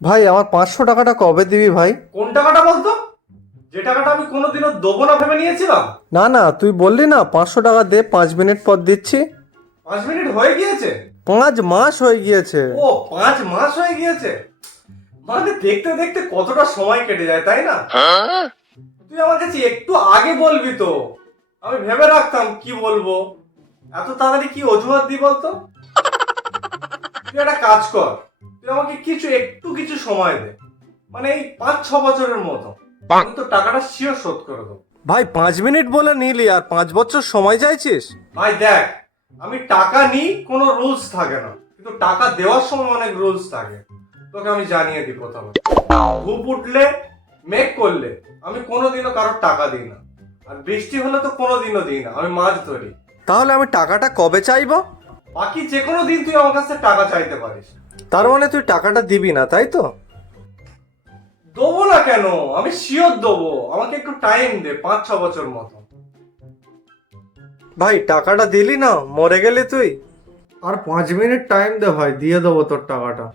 ভাই আমার 500 টাকাটা কবে দিবি ভাই? কোন টাকাটা বলতো? যে টাকাটা আমি কোনোদিনও দেবো না ভেবে নিয়েছিলাম। না না, তুই বললি না 500 টাকা দে, 5 মিনিট পর দিচ্ছি। 5 মিনিট হয়ে গিয়েছে? 5 মাস হয়ে গিয়েছে। ও, 5 মাস হয়ে গিয়েছে। মানে দেখতে দেখতে কতটা সময় কেটে যায়, তাই না? তুই আমার কাছে একটু আগে বলবি তো, আমি ভেবে রাখতাম কি বলবো। এত তাড়াতাড়ি কি অজুহাত দিই বলতো? তুই একটা কাজ কর, তুই আমাকে একটু সময় দে, মানে এই 5-6 বছরের মতো। আমি তো টাকাটা শিওর শোধ করে দেবো। ভাই 5 মিনিট বলে নিলি আর 5 বছর সময় চাইছিস? ভাই দেখ, আমি টাকা নিই কোনো রুলস থাকে না, কিন্তু টাকা দেওয়ার সময় অনেক রুলস থাকে। তোকে আমি জানিয়ে দিই প্রথমে, ধূপ উঠলে মেঘ করলে আমি কোনোদিনও কারোর টাকা দিই না। আর বৃষ্টি হলে তো কোনোদিনও দিই না, আমি মাছ ধরি। তাহলে আমি টাকাটা কবে চাইবো? বাকি যে কোনো দিন তুই আমার কাছে টাকা চাইতে পারিস। তার মানে তুই টাকাটা দিবি না, তাই তো? দেবো না কেন, আমি শিওর দেবো। আমাকে একটু টাইম দে, 5-6 বছর মতো। ভাই টাকাটা দিলি না, মরে গেলি তুই। আর 5 মিনিট টাইম দে ভাই, দিয়ে দেবো তোর টাকাটা।